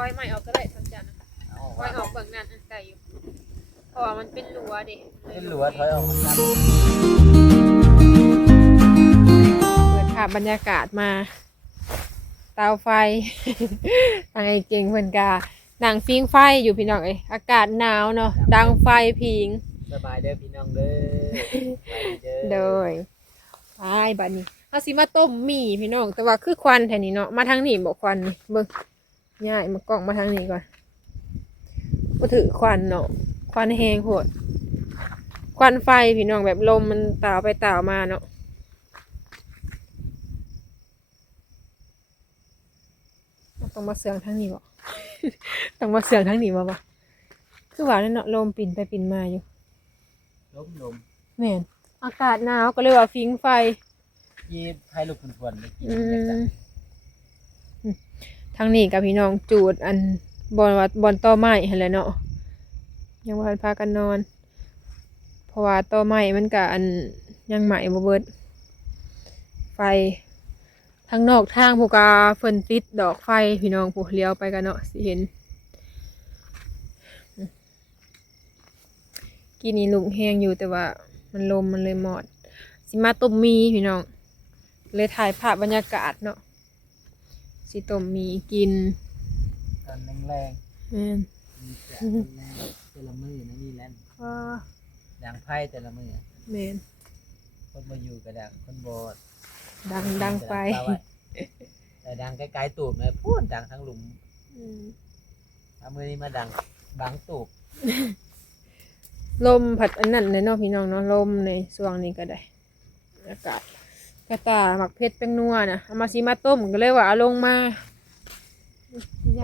อยไม่ออกก็ได้สัญญาณนะคะถอยออกเบื้องนั้นได้อยู่เพราะว่ามันเป็นรั้วเด็กเป็นรั้วถอยออกมาครับเปิดภาพบรรยากาศมาเตาไฟ ทางไอ้เก่งเพิ่นกานั่งฟิงไฟอยู่พี่น้องเอ้ยอากาศหนาวเนาะดังไฟพิงสบายเด้อพี่น้องเด้อโดยไปบัดนี้เอาสิมาต้มหมี่พี่น้องแต่ว่าคือควันแถวนี้เนาะมาทางนี้บอกควันนี่เบิ่งง่ายมากล้องมาทางนี้ก่อนบ่ถือควันเนาะควันแห้งโหดควันไฟพี่น้องแบบลมมันต่าวไปต่าวมาเนาะต้องมาเสืองทางนี้บ่ ต้องมาเสืองทางนี้บ่คือว่าเนาะลมปิ่นไปปิ่นมาอยู่ลมแม่นอากาศหนาวก็เลยว่าฟิงไฟยีไทยลูกคุณทวนเลยกินทางนี้กับพี่น้องจูดอันบอนต่อไม้หั่นแหละเนาะยังบ่ทันพากันนอนเพราะว่าต่อไม้มันก็อันยังไหม้บ่เบิดไฟทางนอกทางผู้กาเพิ่นติดดอกไฟพี่น้องผู้เลี้ยวไปกันเนาะสิเห็นกินนี่ลุกแห้งอยู่แต่ว่ามันลมมันเลยหมอดสิมาต้มมีพี่น้องเลยถ่ายภาพบรรยากาศเนาะสิต้มมีกินตอนแรงมีแต่ละมือนะนี่แหละดังไพ่แต่ละมือแม่นคนมาอยู่กับดังคนบอดดังไปแต่ดังไกลๆตูบเลยพูดดังทั้งหลุมเอามือนี้มาดังบังตูบลมผัดอันนั้นเลยเนาะพี่น้องเนาะลมในช่วงนี้ก็ได้อากาศกระตาหมักเพชรแป้งนัวนะเอามาซีมาต้มก็เลยว่าเอาลงมา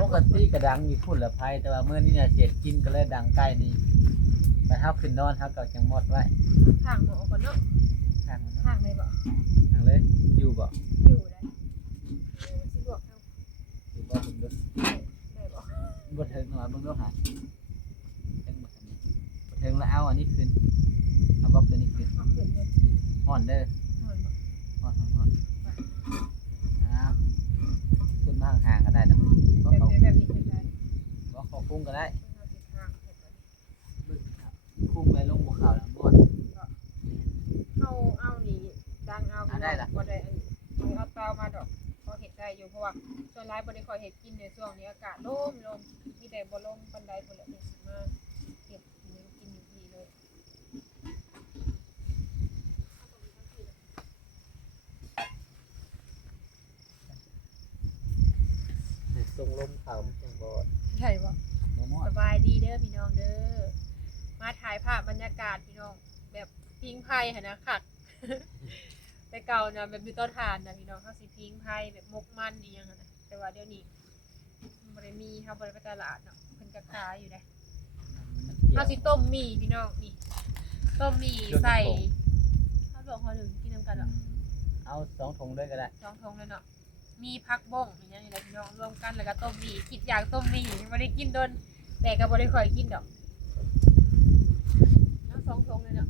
ปกติกระดังอยู่พุ่นละไพ่แต่ว่าเมื่อนี้เนี่ยเสียกินก็เลยดังใกล้นี้แต่ถ้าขึ้นนอนถ้าก็จังหมดไว้ทางหมอก่อนเนาะทางเลยบ่ทางเลยอยู่บ่อยู่ได้สิบอกทางอยู่บ่มึงดูได้บ่บ่ถึงหรอมึงดูหาถึงบ่ทันนี้บ่ถึงแล้วเอาอันนี้ขึ้นเอาบ่ขึ้นนี่ขึ้นเอาขึ้นเลยห่อนเด้อห่อนบ่ห่อนขึ้นมาห่างๆก็ได้ดอกบ่เขาแบบนี้ได้บ่เขาพุ่งก็ได้พุ่งไปลงบ่เขาแล้วนวดเอานี่ดังเอาได้ล่ะบ่ได้เอาเตามาดอกพอเฮ็ดได้อยู่เพราะว่าส่วนหลายบ่ได้ค่อยเฮ็ดกินในช่วงนี้อากาศลมมีแต่บ่ลมปานใดพุ่นแหละนี่สิมาเฮ็ดกินอยู่ดีเลยส่งลมเขาจังบ่ใช่บ่สบายดีเด้อพี่น้องเด้อมาถ่ายภาพบรรยากาศพี่น้องแบบพิงไพ่หั่นนะคัก แต่เก่านะแบบอยู่ต้นทานนะพี่น้องเฮาสิพิงไพ่แบบมกมันอีหยังหั่นน่ะแต่ว่าเดี๋ยวนี้บ่ได้มีเฮาบ่ได้ไปตลาดเนาะเพิ่นก็ขายอยู่เด้เฮาสิต้มหมี่พี่น้องนี่ต้มหมี่ใส่เฮาบอกเฮาถึงกินนำกันเนาะเอา2ถุงด้วยก็ได้2ถุงเลยเนาะมีผักบ้งอย่างนี้แหละพี่น้องรวมกันแล้วก็ต้มหมี่คิดอยากต้มหมี่บ่ได้กินโดนแต่ก็บ่ได้ค่อยกินดอกเอา2ถุงเลยเนาะ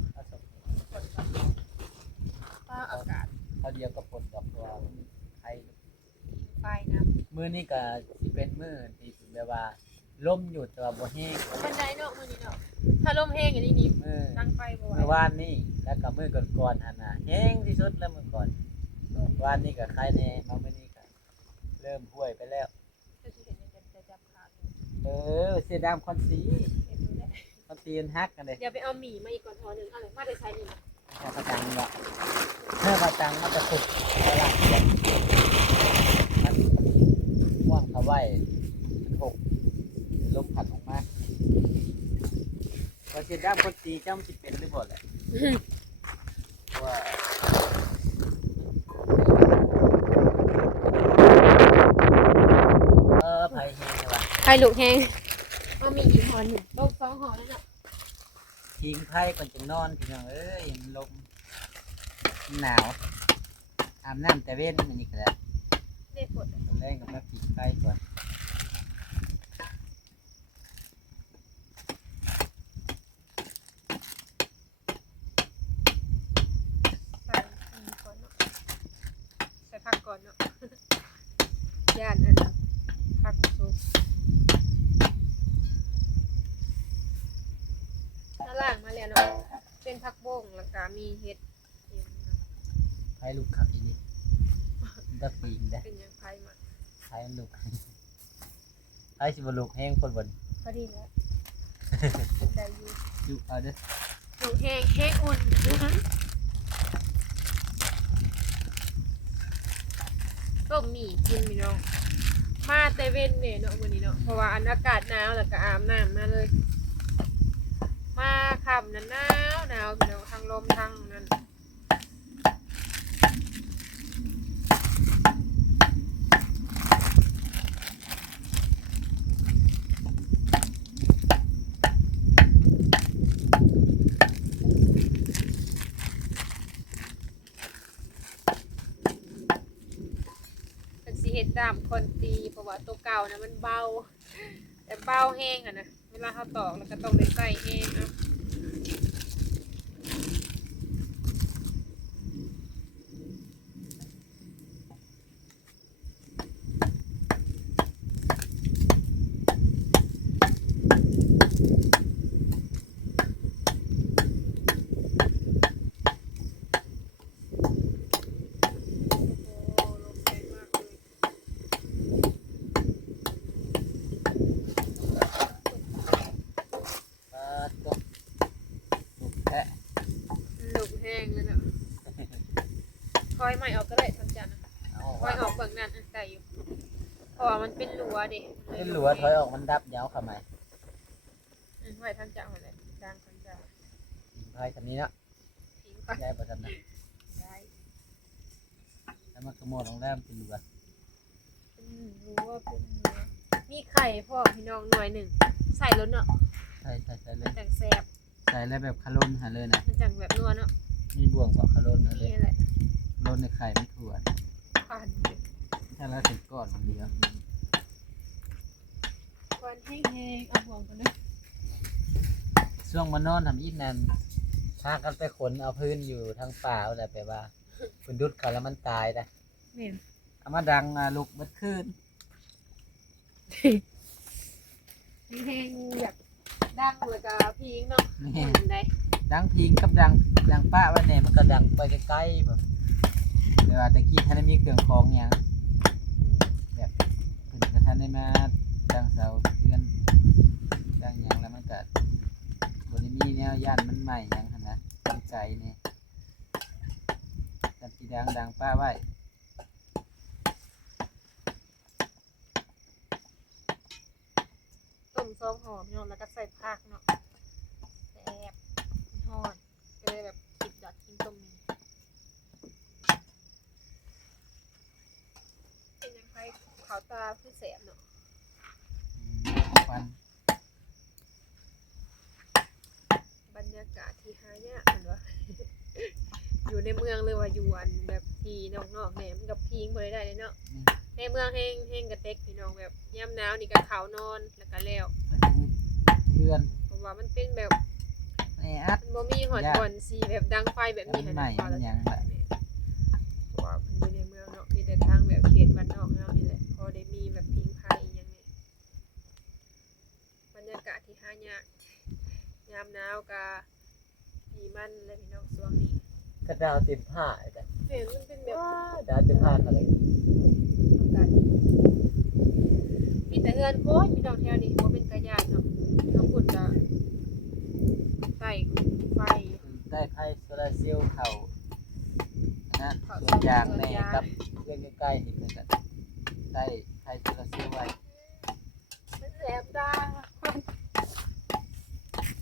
อากาศเขาเดียวกับฝนดอกตัวไทยไฟน้ำมื้อนี้ก็สิเป็นมื้อที่แบบว่าลมอยู่แต่ว่าบ่แห้งบันไดเนาะมื้อนี้เนาะถ้าลมแห้งอย่างนี้นี่ตั้งไฟบ่ไหวเมื่อวานนี้แล้วก็มื้อก่อนๆหั่นน่ะแห้งที่สุดแล้วมื้อก่อนวานนี้ก็คล้ายแน่มามื้อนี้ก็เริ่มห่วยไปแล้วเสียดามคอนสีคอนสีฮักกันเลยเดี๋ยวไปเอาหมี่มาอีกก่อนทอนึงเอาเลยมาได้ใช้นี่พอกระจังละเมื่อกระจังมันจะสุกตลาดมันว่างเขาไว้มันหกลมผัดออกมาพอเสียดามคอนสีเจ้ามันจะเป็นหรือเปล่าแหละว่าไผ่แห้งใช่ปะไผ่ลูกแห้งเอามีกี่ห่อหนึ่งต้ม2ห่อแล้วเนาะทิ้งไผ่ก่อนจะนอนพี่น้องเอ้ยมันลมหนาวอาบน้ำแต่เว้นอันนี้ก็ได้เด็กปวดแรงกับมาปิดไผ่ก่อนใส่ผักก่อนเนาะย่านอันผักสุก ล่างมาแล้วเนาะเป็นผักบงแล้วก็มีเห็ดเห็นเนาะ ไผ่ลูกขับอีนี่มันตะปีงได้ เป็นหยังไผมา ไผ่ลูกไผ่สิบ่ลูกแห้งคนบ่น พอดีแล้วได้อยู่ อยู่เอาเด้อ อยู่แห้งแห้งอุ่นต้มหมี่กินพี่น้องมาแต่เว้นเนี่ยเนาะมื้อนี้เนาะเพราะว่าอากาศหนาวแล้วก็อาบน้ำมาเลย มาค่ำนั้นหนาวหนาวพี่น้องทางลมทางนั้นเป็นสิเฮ็ดตามคนตีเพราะว่าตัวเก่านะมันเบาแต่เบาแห้งอ่ะนะเวลาเขาตอกแล้วก็ต้องได้ใส่แห้งเอา โอ้ลมแรงมากเลย ก็ลูกแพะ ลมแห้งเลยเนาะคอยไม่ออกก็ได้ทำจันนะ เอา คอยออกเบื้องนั้นใส่อยู่เพราะว่ามันเป็นรั้วดิ เป็นหลัวถอยออกมันดับยาวเข้ามา ไว้ทำจันอะไรจางทำจัน ไผ่ทำนี้เนาะ ทิ้งไป ได้บ่ทันนะ ได้ แล้วมันขโมยลงแล้วมันเป็นหลัว เป็นรั้วเป็นรั้วมีไข่พ่อพี่น้องหน่วยหนึ่งใส่รถเนาะ ใส่เล มัน ย จังแซบ ใส่แล้วแบบคารุนหาเลยนะ มันจังแบบนัวเนาะ มีบ่วงบอกคารุนหาเลย นี่แหละ โรนในไข่ไม่ถั่ว ปั่น ถ้าเราเสร็จก่อนมันเดียว ควันแห้งๆเอาห่วงกันนะ ช่วงมานอนทำอีกนั่นพากันไปขนเอาพื้นอยู่ทางป่าอะไรไปว่าคุณดุดเขาแล้วมันตายนะ เนี่ย เอามาดังลุกมันขึ้น แห้งๆแบบดังเลยกับพิงเนาะ นี่ หุ่นได้ ดังพิงกับดังป้าไว้เนี่ยมันก็ดังไปใกล้ๆแบบเวลาตะกี้ท่านได้มีเครื่องคองอย่างแบบเพิ่นกับท่านได้มาดังเสาเพื่อนดังอย่างแล้วมันก็บนนี้แนวย่านมันใหม่อย่างขนาดตั้งใจเนี่ยแต่ที่ดังป้าไว้ ต้มซอสหอมเนาะแล้วก็ใส่ผักเนาะแซ่บหอนก็เลยแบบกินดอดกินต้มนี้เป็นยังไงขาวตาคือแสบเนาะ ควัน บรรยากาศที่หายากเหมือนว่า อยู่ในเมืองเลยว่าอยู่อันแบบที่นอกๆเนี่ยมันกับพิงบ่ได้เลยเนาะในเมืองแห้งกระเต็กพี่น้องแบบยามหนาวนี่ก็ขาวนอนแล้วก็แล้ว เพื่อน เพราะว่ามันเป็นแบบ ไอ้อัด มันบ่มีหอดก่อนสีแบบดังไฟแบบนี้ มันใหม่มันหยังแหละ เพราะว่ามันอยู่ในเมืองเนาะมีแต่ทางแบบเขตบ้านนอกเนาะนี่แหละพอได้มีแบบพิงไฟอหยังนี่บรรยากาศที่หายากยามหนาวก็มีมันเลยพี่น้องช่วงนี้ กระดาวติดผ้าไอ้แต่ เห็นมันเป็นแบบ ดาวติดผ้าอะไร อากาศดีมีแต่เฮือนโค้ยมีดอกแถวนี้บ่เป็นกระยานเนาะทั้งหมดก็ใต้ไฟ ได้ไพ่โซลาร์เซลล์เขานะส่วนยางแม่กับเรื่องใกล้ๆนี่เพิ่นก็ได้ไพ่โซลาร์เซลล์ไว้ มันแสบตาควัน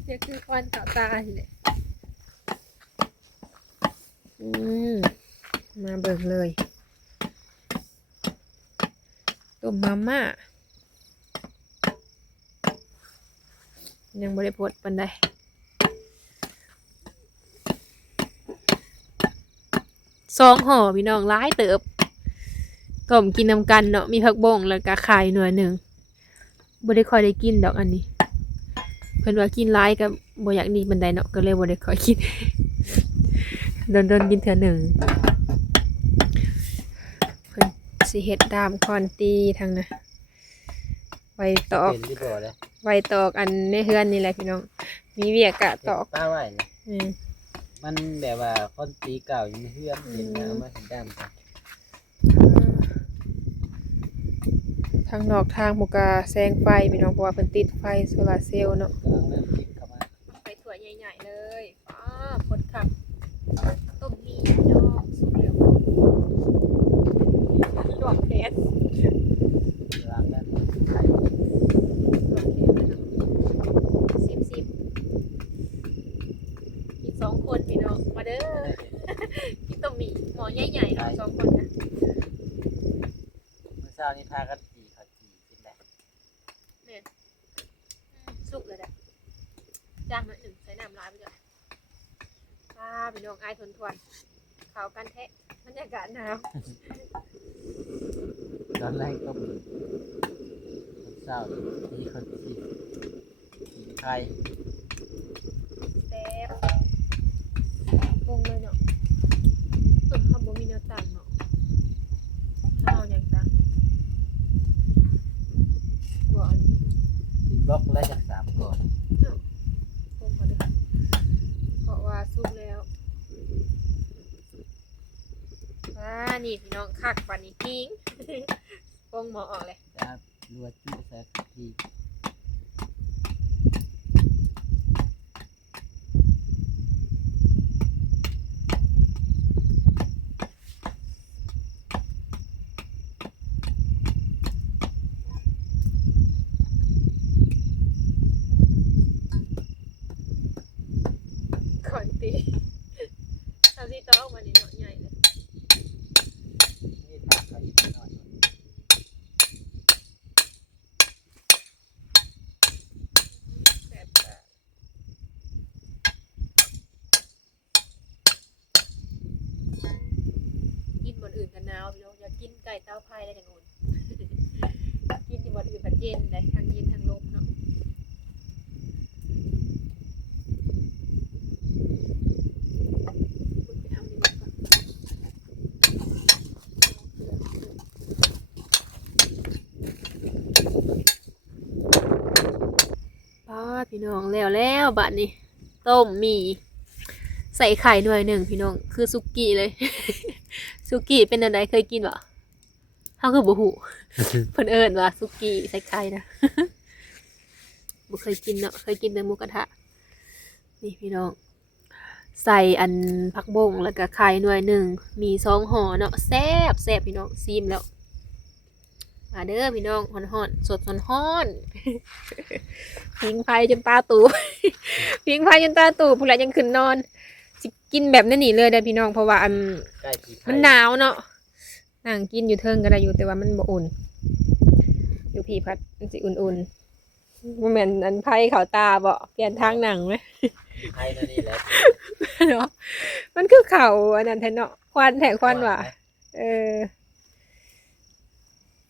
เดี๋ยวคือควันเก่าตาทีเนี่ยมาเบิ่งเลยต้มมาม่ายังบ่ได้พดปานใด2ห่อพี่น้องหลายเติบต้มกินนำกันเนาะมีผักบงแล้วก็ไข่หน่วยหนึ่งบ่ได้ค่อยได้กินดอกอันนี้เพิ่นว่ากินหลายก็บ่อยากดีปานใดเนาะก็เลยบ่ได้ค่อยกิน โดนกินเทื่อหนึ่งเพิ่นสิเฮ็ดดามคอนตีทางนะไว้ตอก เป็นที่บ่เลย ไว้ตอกอันในเฮือนนี่แหละพี่น้อง มีเวียกะตอก ป้าไว้เลย อืม มันแบบว่าคนตีเก่าอยู่ในเฮือนเห็นแล้วเอามาเห็นด้ามกัน ทางนอกทางหมูกาแซงไฟพี่น้องเพราะว่าเพิ่นติดไฟโซลาร์เซลล์เนาะ กำลังเริ่มพลิกเข้ามา ไปถั่วใหญ่ๆเลยคนขับต้มมีพี่น้องสุกแล้วจวกแคส ล้างแล้วไข่ จวกแคสเลยเนาะซิบกิน2 คนพี่น้องมาเด้อ กินต้มมีหมอใหญ่ๆเนาะ2 คนนะ เมื่อเช้านี้พากันจีเขาจีกินแหละ เนี่ยสุกเลยแหละจ้างหน่อยหนึ่งใส่น้ำลายไปจ้ะพี่น้องอายทนๆเขากันแทะบรรยากาศหนาว ตอนแรกก็มีเช้ามีคนจีกินไข่ แซ่บปรุงเลยเนาะสุดข้าวบ่มีเนื้อต่างเนาะข้าวอย่างต่างบ่อันนี้ กินบล็อกแรกจาก3ก่อน ปรุงเขาด้วยเพราะว่าสุกแล้วนี่พี่น้องคักปานนี้กิ้ง ปรุงหมอออกเลย จะรัวจุใส่กะทิ ก่อนตีเอาที่โต๊ะมานี่เนาะใหญ่เลย นี่ผักเขาอีกหน่อย แซ่บจ้ะกินบนอื่นกันหนาวพี่น้องอย่ากินไก่เต้าไผ่อะไรอย่างอื่น กินที่บนอื่นผัดเย็นเลยทั้งเย็นทั้งลมเนาะพูดไปเอาดีกว่าก่อนพี่น้องแล้วบัดนี้ ต้มหมี่ใส่ไข่หน่วยหนึ่งพี่น้องคือซุกี้เลย ซุกี้เป็นอันใดเคยกินบ่เฮาคือบ่ฮู้ เพิ่นเอิ้นว่าซุกี้ใส่ไข่นะ บ่เคยกินเนาะเคยกินแต่หมูกระทะนี่พี่น้องใส่อันผักบงแล้วก็ไข่หน่วยหนึ่งมี2ห่อเนาะแซ่บพี่น้องซิมแล้วมาเด้อพี่น้องฮ้อนๆสดฮ้อนๆ พิงไฟจนตาตู พิงไฟจนตาตูผู้ใดยังขึ้นนอนสิกินแบบนั้นนี่เลยเด้อพี่น้องเพราะว่าใกล้จีไข่ มันหนาวเนาะนั่งกินอยู่เทิงก็ได้อยู่แต่ว่ามันบ่อุ่นอยู่พี่พัดมันสิอุ่นๆบ่แม่นอันไผเขาตาบ่เปลี่ยนทางหนังไหม ไข่นั่นนี่แหละ เนาะมันคือเขาอันนั้นแท้เนาะควันแท้ควันว่ะเออ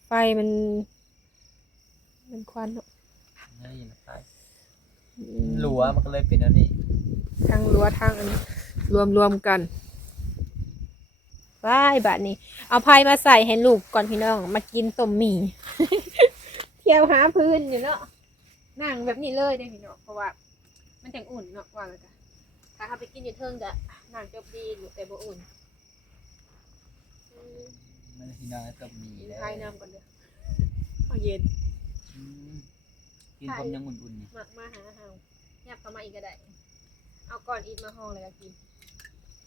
ไฟมันควันเนาะ นี่นะไข่หลัวมันก็เลยเป็นอันนี้ ทางรั้วทางอันรวมกันว้ายบัดนี้ เอาไผ่มาใส่ให้ลูกก่อนพี่น้องมากินต้มหมี่ เที่ยวหาพื้นอยู่เนาะนั่งแบบนี้เลยได้อพี่น้องเพราะว่า มันจังอุ่นเนาะว่าแล้วกันถ้าเขาไปกินอยู่เทิงจะนั่งจบดีอยู่แต่บ่อุ่น มันที่นอนต้มหมี่ กิน แล้ว ไผ่น้ำก่อนเด้อเอาเย็น กินผมยังอุ่นๆนี่ มาหาเฮายับเข้ามาอีกก็ได้เอาก่อนอีกมาห้องเลยก็กิน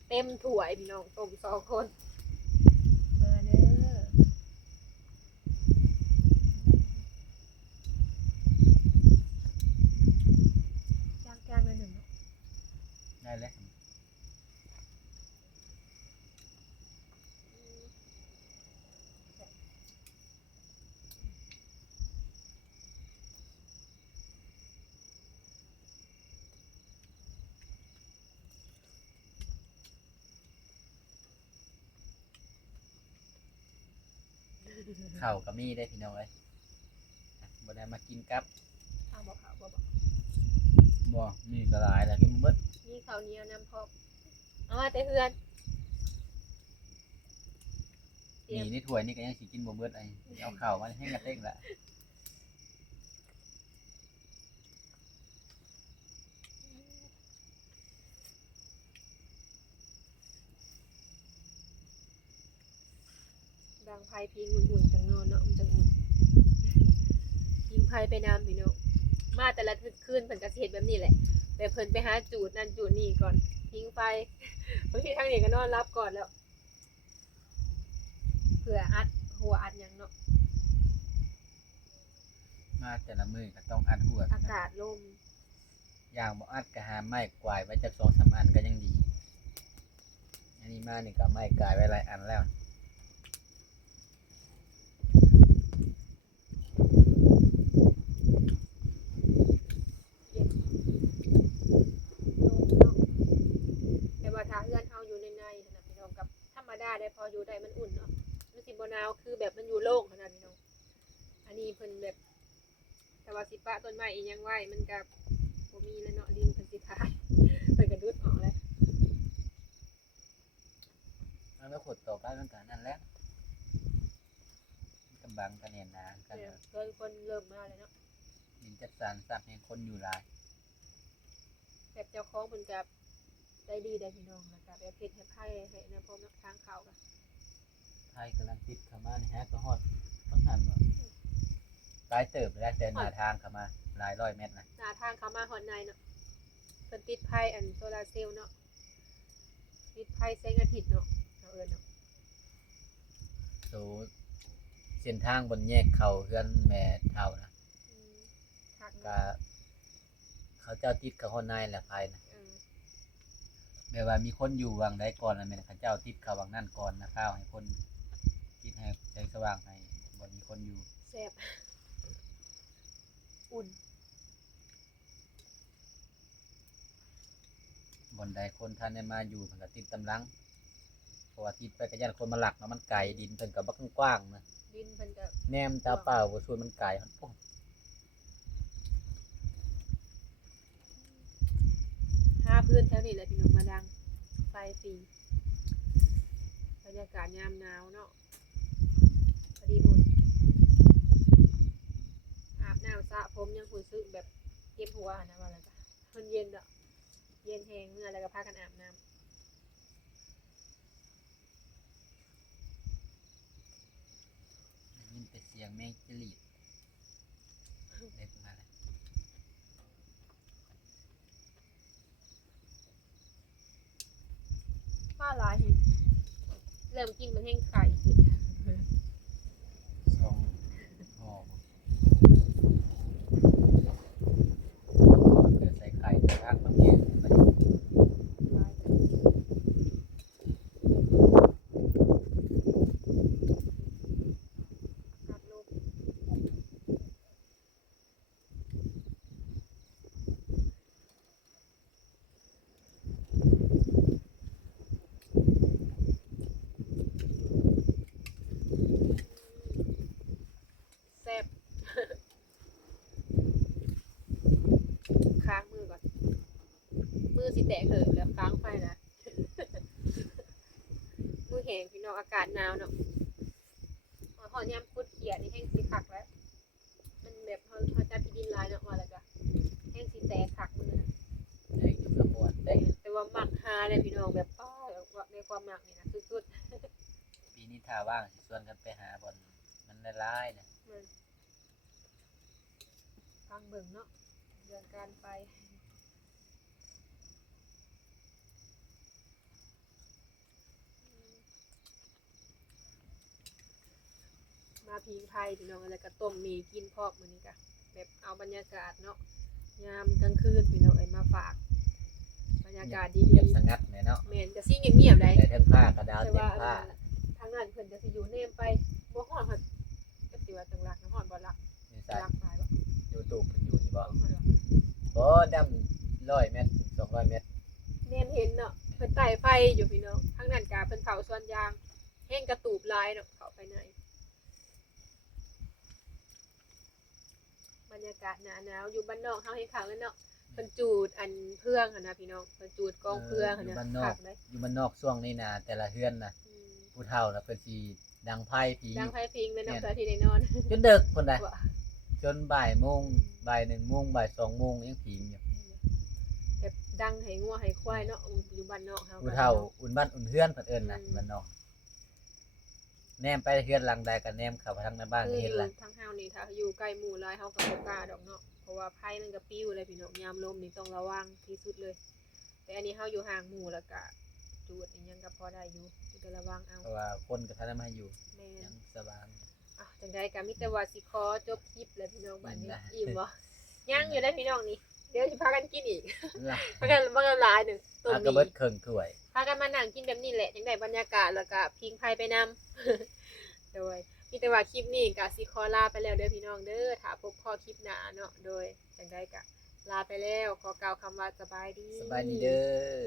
เต็มถ้วยพี่น้องต้ม2 คนมาเด้อย่างๆเลยหนึ่งเนาะ ได้แล้ว ข้าวกับมีได้พี่น้องเอ้ยบ่ได้มากินกับ ข้าวบ่ข้าวบ่ บ่มีก็หลายแล้วกินบ่เบิด นี่ข้าวเหนียวน้ำพอกเอามาแต่เฮือน มีในถ้วยนี่ก็ยังสิกินบ่เบิดไอ้เอาข้าวมาให้กระเต็กละ ดังไพ่พิงอุ่นๆจังนอนเนาะมันจังอุ่นพิงไพ่ไปนำพี่น้องมาแต่ละคืนเพิ่นก็สิเฮ็ดแบบนี้แหละแต่เพิ่นไปหาจูดนั่นจูดนี่ก่อนพิงไฟบางทีทางนี้ก็นอนรับก่อนแล้วเพื่ออัดหัวอัดหยังเนาะ มาแต่ละมื้อก็ต้องอัดหัว อากาศลม อย่างบ่อัดก็หาไม้กวายไว้จัก 2-3 อันก็ยังดีอันนี้มานี่ก็ไม้กวายไว้หลายอันแล้วเย็นลมเนาะแต่ว่าถ้าเฮือนเฮาอยู่ในๆนะพี่น้องกับธรรมดาได้พออยู่ได้มันอุ่นเนาะมันสิบ่หนาวคือแบบมันอยู่โล่งขนาดนี้เนาะอันนี้เพิ่นแบบแต่ว่าสิปะต้นไม้อีหยังไว้มันก็บ่มีแล้วเนาะดินเพิ่นสิขาดเพิ่นก็ดุดออกแล้ว มันก็ขุดตกได้มันก็นั่นแหละมันกำบังกันเนี่ยนะกัน เนี่ยเพิ่นคนเริ่มมาแล้วเนาะ ดินจัดสรรสัตว์ให้คนอยู่หลาย แบบเจ้าของเพิ่นก็ได้ดีได้พี่น้องแล้วก็แบบเฮ็ดให้ไผให้นะพร้อมทางเข้าก็ ไทยกำลังติดเข้ามานี่ฮะก็ฮอดต้องหันบ่หลายเติบแล้วแต่หน้าทางเข้ามาหลายร้อยเมตรนะ หน้าทางเข้ามาฮอดในเนาะเพิ่นติดไผอันโซลาร์เซลล์เนาะติดไผแสงอาทิตย์เนาะเอาเอิ้นเนาะ โซเส้นทางบนแยกเขาเฮือนแม่เฒ่านะ ทัก ก็ เนาะ เขาเจ้าติดเข้าฮอดในแหละภายนะ เออ แม่ว่ามีคนอยู่วังใดก่อนแล้วแม่นเขาเจ้าติดเข้าวังนั้นก่อนนะข้าวให้คนติดให้แสงสว่างให้บ่มีคนอยู่ แซ่บอุ่น บนใดคนท่านได้มาอยู่เพิ่นก็ติดตำลังเพราะว่าติดไปก็ย่านคนมาหลักเนาะมันไกลดินเพิ่นก็บักกว้างนะ ดินเพิ่นก็ แนมตาเปล่าบ่ส่วนมันไกลมันปุ๊บ หาพื้นแถวนี้แหละพี่น้องมาดังไฟฟรีบรรยากาศยามหนาวเนาะพอดีอุ่นอาบน้ำสระผมยังรู้สึกแบบเจ็บหัวนะว่าแล้วก็มันเย็นเนาะเย็นแฮงเมื่อแล้วก็พากันอาบน้ำ ได้ยินแต่เสียงแมงจลีดเด็กมาแล้ว ป้าหลายเห็นเริ่มกินมันแห้งไก่ขึ้น สองห่อเกิดใส่ไข่ใส่รากมันเนี่ยมัน หลายกัดลมแซ่บ ค้างมือก่อน มือสิแตกเหิบแล้วค้างไปนะ มือแห้งพี่น้องอากาศหนาวเนาะหอนยามพุดเขียดนี่แห้งสีคักแล้ว มันแบบเขาจับที่ดินลายเนาะว่าแล้วก็แห้งสีแตกคักมือนะ ได้อยู่กระบวนได้ แต่ว่ามักฮาเลยพี่น้องแบบป้าแบบในความมักนี่นะสุด ปีนี้ถ้าว่างสิชวนกันไปหาบอลมันละลายๆนะ ๆมันฟังเบิ่งเนาะเรื่องการไปมาพิงไพ่พี่น้องอะไรก็ต้มมีกินพอกมื้อนี้กะแบบเอาบรรยากาศเนาะยามกลางคืนพี่น้องเอ้ยมาฝากบรรยากาศดี เงียบสงัดเลยเนาะ ๆแม่นจะซิ่งเงียบๆได้ แต่เทิงผ้ากระดาว แต่ เต็ ว่าม ผ้า ทางนั้นเพิ่นจะสิอยู่เนมไปบ่ฮอดฮอดก็สิว่าจังหลักนะฮอดบ่หลัก อยู่ใส่ หลักตายบ่ ยูทูบเพิ่นอยู่นี่บ่ ฮอดหลัก บ่ดำ100 เมตรถึง200 เมตร เนมเห็นเนาะเพิ่นไต่ไฟอยู่พี่น้องทางนั้นก็เพิ่นเผาสวนยางแห้งกระตูบลายเนาะเข้าไปในบรรยากาศหน้าๆอยู่บ้านนอกเฮาให้คักแล้วเนาะเพิ่นจูดอันเพื่องหั่นนะพี่น้องเพิ่นจูดกองเพื่องหั่น อยู่ นะ บ้านนอ คั ก กเลย อยู่บ้านนอกช่วงนี้นะแต่ละเฮือนนะ อืม ผู้เฒ่าน่ะเพิ่นสิดังไพ่ผี ดังไฟพิงเลยเนาะเพื่อที่ได้นอน จนดึกพุ่นน่ะ ว่า จนบ่ายโมงบ่าย1โมงบ่าย2โมงยังผีอยู่ แบบดังให้งัวให้ควายเนาะอยู่บ้านนอกเฮา ผู้เฒ่าอุ่นบ้านอุ่นเฮือนเพิ่นเอิ้นน่ะบ้านนอก แนมไปเฮือนหลังใดก็แนมเข้าไปทางในบ้านก็เห็นละ ทางเฮานี่ถ้าอยู่ใกล้หมู่หลายเฮาก็บ่กล้าดอกเนาะเพราะว่าไผมันก็ปิ้วเลยพี่น้องยามลมนี่ต้องระวังที่สุดเลยแต่อันนี้เฮาอยู่ห่างหมู่แล้วก็จูดอีหยังก็พอได้อยู่ก็ระวังเอา เพราะว่าคนก็ทันได้มาอยู่ แม่ ยังสบาย จังได๋ก็มีแต่ว่าสิขอจบคลิปแล้วพี่น้องบัดนี้ ได้ อิ่มบ่ยังอยู่ได้พี่น้องนี่เดี๋ยวสิพากันกินอีก ล่ะ พากันหลายหนึงต้ม อากระ นี้ เบิดเครื่องถ้วย พากันมานั่งกินแบบนี้แหละจังได้บรรยากาศแล้วก็พิงไผไปนำ โดยมีแต่ว่าคลิปนี้ก็สิขอลาไปแล้วเด้อพี่น้องเด้อถ้าพบพ่อคลิปหน้าเนาะโดยจังได้ก็ลาไปแล้วขอกล่าวคำว่าสบายดี สบายดีเด้อ